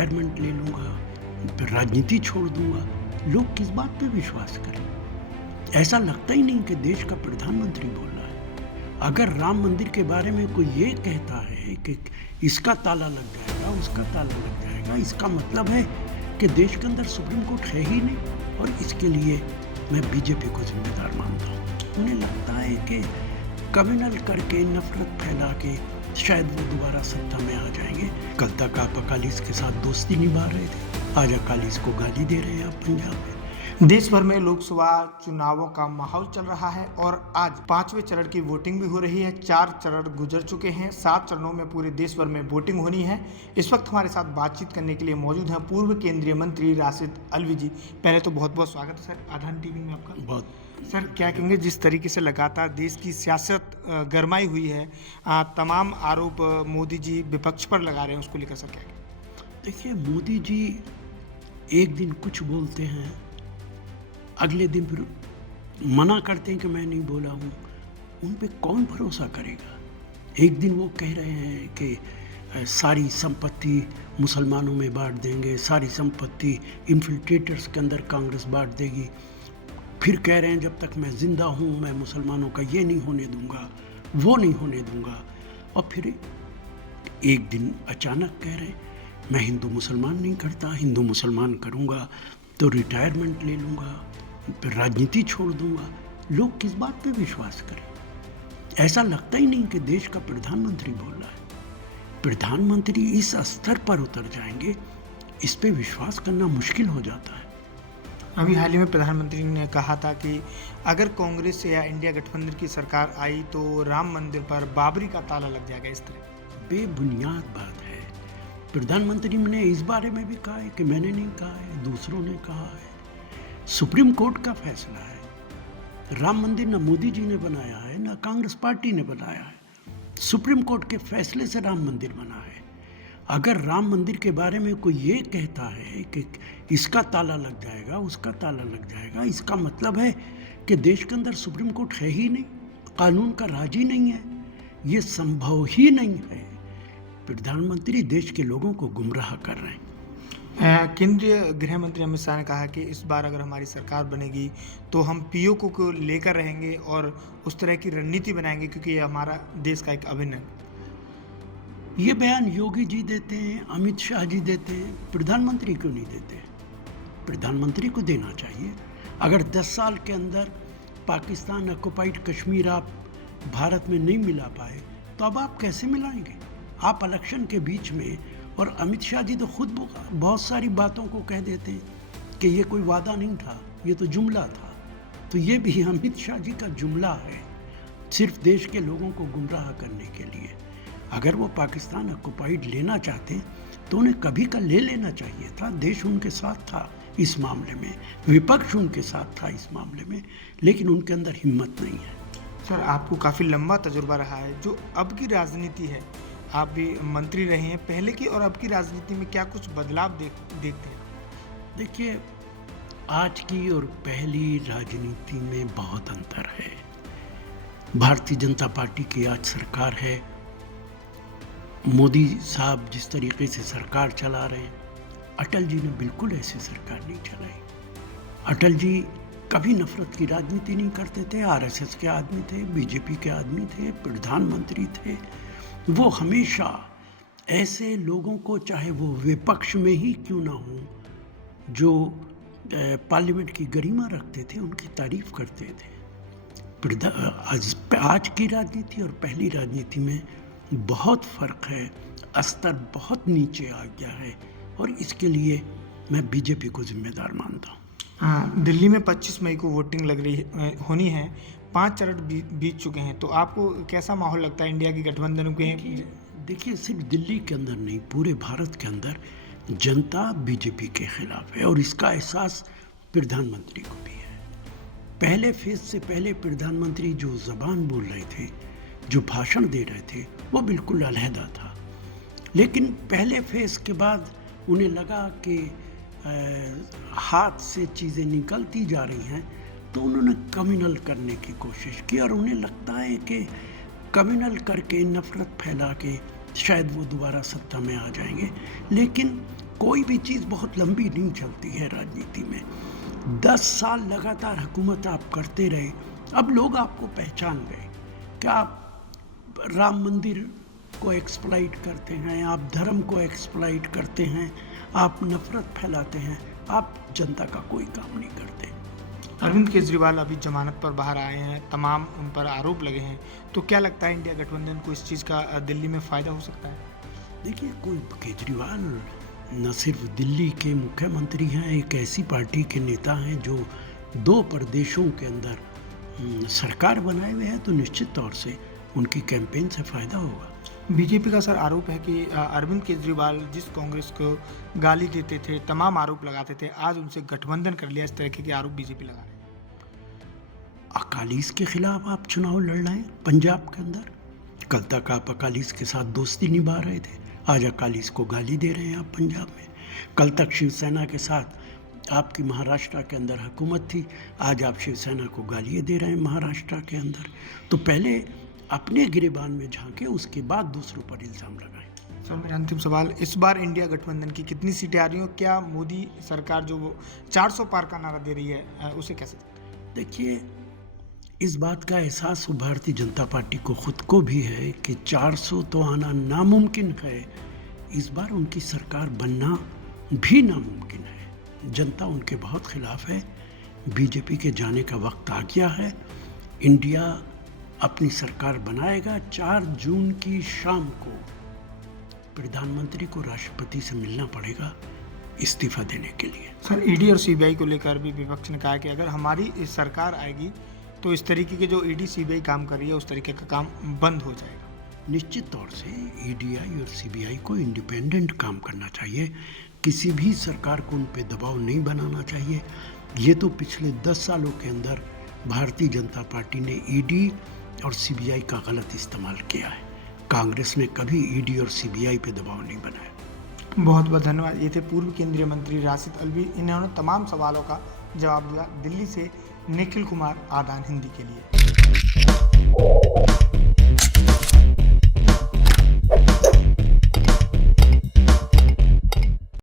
Retirement ले लूँगा, फिर राजनीति छोड़ दूँगा। लोग किस बात पे विश्वास करें? ऐसा लगता ही नहीं कि देश का प्रधानमंत्री बोल रहा है। अगर राम मंदिर के बारे में कोई ये कहता है कि इसका ताला लग जाएगा, उसका ताला लग जाएगा, इसका मतलब है कि देश के अंदर सुप्रीम कोर्ट है ही नहीं। और इसके लिए मैं बीजेपी को जिम्मेदार मानता हूँ। उन्हें लगता है कि कम्युनल करके, नफरत फैला के शायद वो दोबारा सत्ता में आ जाएंगे। कल तक आप अकालीस के साथ दोस्ती निभा रहे थे, आज अकालीस को गाली दे रहे हैं आप पंजाब में। देश भर में लोकसभा चुनावों का माहौल चल रहा है और आज 5वें चरण की वोटिंग भी हो रही है। 4 चरण गुजर चुके हैं, 7 चरणों में पूरे देश भर में वोटिंग होनी है। इस वक्त हमारे साथ बातचीत करने के लिए मौजूद हैं पूर्व केंद्रीय मंत्री राशिद अल्वी जी। पहले तो बहुत बहुत स्वागत है सर आधान टीवी में आपका। बहुत सर क्या कहेंगे, जिस तरीके से लगातार देश की सियासत गरमाई हुई है, तमाम आरोप मोदी जी विपक्ष पर लगा रहे हैं, उसको लेकर सर क्या कहेंगे? देखिए, मोदी जी एक दिन कुछ बोलते हैं, अगले दिन फिर मना करते हैं कि मैं नहीं बोला हूँ। उन पे कौन भरोसा करेगा? एक दिन वो कह रहे हैं कि सारी संपत्ति मुसलमानों में बांट देंगे, सारी संपत्ति इन्फिल्ट्रेटर्स के अंदर कांग्रेस बांट देगी। फिर कह रहे हैं जब तक मैं ज़िंदा हूँ मैं मुसलमानों का ये नहीं होने दूंगा, वो नहीं होने दूंगा। और फिर एक दिन अचानक कह रहे हैं मैं हिंदू मुसलमान नहीं करता, हिंदू मुसलमान करूँगा तो रिटायरमेंट ले लूँगा, फिर राजनीति छोड़ दूँगा। लोग किस बात पे विश्वास करें? ऐसा लगता ही नहीं कि देश का प्रधानमंत्री बोल रहा है। प्रधानमंत्री इस स्तर पर उतर जाएंगे, इस पे विश्वास करना मुश्किल हो जाता है। अभी हाल ही में प्रधानमंत्री ने कहा था कि अगर कांग्रेस या इंडिया गठबंधन की सरकार आई तो राम मंदिर पर बाबरी का ताला लग जाएगा। इस तरह बेबुनियाद बात है। प्रधानमंत्री ने इस बारे में भी कहा है कि मैंने नहीं कहा है, दूसरों ने कहा है। सुप्रीम कोर्ट का फैसला है। राम मंदिर न मोदी जी ने बनाया है, न कांग्रेस पार्टी ने बनाया है। सुप्रीम कोर्ट के फैसले से राम मंदिर बना है। अगर राम मंदिर के बारे में कोई ये कहता है कि इसका ताला लग जाएगा, उसका ताला लग जाएगा, इसका मतलब है कि देश के अंदर सुप्रीम कोर्ट है ही नहीं, कानून का राज ही नहीं है। ये संभव ही नहीं है। प्रधानमंत्री देश के लोगों को गुमराह कर रहे हैं। केंद्रीय गृह मंत्री अमित शाह ने कहा कि इस बार अगर हमारी सरकार बनेगी तो हम पीओके को लेकर रहेंगे और उस तरह की रणनीति बनाएंगे क्योंकि ये हमारा देश का एक अभिन्न अंग। ये बयान योगी जी देते हैं, अमित शाह जी देते हैं, प्रधानमंत्री क्यों नहीं देते? प्रधानमंत्री को देना चाहिए। अगर 10 साल के अंदर पाकिस्तान ऑक्युपाइड कश्मीर आप भारत में नहीं मिला पाए तो अब आप कैसे मिलाएंगे? आप इलेक्शन के बीच में, और अमित शाह जी तो खुद बहुत सारी बातों को कह देते हैं कि ये कोई वादा नहीं था, ये तो जुमला था। तो ये भी अमित शाह जी का जुमला है, सिर्फ देश के लोगों को गुमराह करने के लिए। अगर वो पाकिस्तान ऑक्युपाइड लेना चाहते तो उन्हें कभी का ले लेना चाहिए था। देश उनके साथ था इस मामले में, विपक्ष उनके साथ था इस मामले में, लेकिन उनके अंदर हिम्मत नहीं है। सर आपको काफ़ी लंबा तजुर्बा रहा है, जो अब की राजनीति है, आप भी मंत्री रहे हैं, पहले की और अब की राजनीति में क्या कुछ बदलाव देखते हैं? देखिए, आज की और पहली राजनीति में बहुत अंतर है। भारतीय जनता पार्टी की आज सरकार है। मोदी साहब जिस तरीके से सरकार चला रहे हैं, अटल जी ने बिल्कुल ऐसी सरकार नहीं चलाई। अटल जी कभी नफरत की राजनीति नहीं करते थे। आरएसएस के आदमी थे, बीजेपी के आदमी थे, प्रधानमंत्री थे। वो हमेशा ऐसे लोगों को, चाहे वो विपक्ष में ही क्यों ना हो, जो पार्लियामेंट की गरिमा रखते थे, उनकी तारीफ करते थे। आज की राजनीति और पहली राजनीति में बहुत फ़र्क है, स्तर बहुत नीचे आ गया है, और इसके लिए मैं बीजेपी को जिम्मेदार मानता हूँ। हाँ, दिल्ली में 25 मई को वोटिंग लग रही होनी है। 5 चरण बीत चुके हैं, तो आपको कैसा माहौल लगता है इंडिया की गठबंधन के? देखिए, सिर्फ दिल्ली के अंदर नहीं, पूरे भारत के अंदर जनता बीजेपी के खिलाफ है, और इसका एहसास प्रधानमंत्री को भी है। पहले फेज से पहले प्रधानमंत्री जो ज़बान बोल रहे थे, जो भाषण दे रहे थे, वो बिल्कुल अलहदा था। लेकिन पहले फेज के बाद उन्हें लगा कि हाथ से चीज़ें निकलती जा रही हैं, तो उन्होंने कम्युनल करने की कोशिश की, और उन्हें लगता है कि कम्युनल करके, नफरत फैला के शायद वो दोबारा सत्ता में आ जाएंगे। लेकिन कोई भी चीज़ बहुत लंबी नहीं चलती है राजनीति में। 10 साल लगातार हुकूमत आप करते रहे, अब लोग आपको पहचान गए। क्या आप राम मंदिर को एक्सप्लॉइट करते हैं, आप धर्म को एक्सप्लॉइट करते हैं, आप नफरत फैलाते हैं, आप जनता का कोई काम नहीं करते। अरविंद केजरीवाल अभी जमानत पर बाहर आए हैं, तमाम उन पर आरोप लगे हैं, तो क्या लगता है इंडिया गठबंधन को इस चीज़ का दिल्ली में फ़ायदा हो सकता है? देखिए, कोई केजरीवाल न सिर्फ दिल्ली के मुख्यमंत्री हैं, एक ऐसी पार्टी के नेता हैं जो 2 प्रदेशों के अंदर सरकार बनाए हुए हैं, तो निश्चित तौर से उनकी कैंपेन से फ़ायदा होगा। बीजेपी का सर आरोप है कि अरविंद केजरीवाल जिस कांग्रेस को गाली देते थे, तमाम आरोप लगाते थे, आज उनसे गठबंधन कर लिया, इस तरीके के आरोप बीजेपी लगा रही है। अकालीस के खिलाफ आप चुनाव लड़ रहे हैं पंजाब के अंदर। कल तक आप अकालीस के साथ दोस्ती निभा रहे थे, आज अकालीस को गाली दे रहे हैं आप पंजाब में। कल तक शिवसेना के साथ आपकी महाराष्ट्र के अंदर हुकूमत थी, आज आप शिवसेना को गालियाँ दे रहे हैं महाराष्ट्र के अंदर। तो पहले अपने गिरेबान में झांके, उसके बाद दूसरों पर इल्ज़ाम लगाएं। सर मेरा अंतिम सवाल, इस बार इंडिया गठबंधन की कितनी सीटें आ रही हो? क्या मोदी सरकार जो वो 400 पार का नारा दे रही है उसे कैसे देखते हैं? देखिए, इस बात का एहसास भारतीय जनता पार्टी को खुद को भी है कि 400 तो आना नामुमकिन है। इस बार उनकी सरकार बनना भी नामुमकिन है। जनता उनके बहुत खिलाफ है। बीजेपी के जाने का वक्त आ गया है। इंडिया अपनी सरकार बनाएगा। 4 जून की शाम को प्रधानमंत्री को राष्ट्रपति से मिलना पड़ेगा इस्तीफा देने के लिए। सर ईडी और सीबीआई को लेकर भी विपक्ष ने कहा कि अगर हमारी इस सरकार आएगी तो इस तरीके के जो ईडी सीबीआई काम कर रही है उस तरीके का काम बंद हो जाएगा। निश्चित तौर से ईडीआई और सीबीआई को इंडिपेंडेंट काम करना चाहिए। किसी भी सरकार को उन पे दबाव नहीं बनाना चाहिए। ये तो पिछले 10 सालों के अंदर भारतीय जनता पार्टी ने ईडी और सीबीआई का गलत इस्तेमाल किया है। कांग्रेस ने कभी ईडी और सीबीआई पे दबाव नहीं बनाया। बहुत बहुत धन्यवाद। ये थे पूर्व केंद्रीय मंत्री राशिद अल्वी। इन्होंने तमाम सवालों का जवाब दिया। दिल्ली से निखिल कुमार, आदान हिंदी के लिए।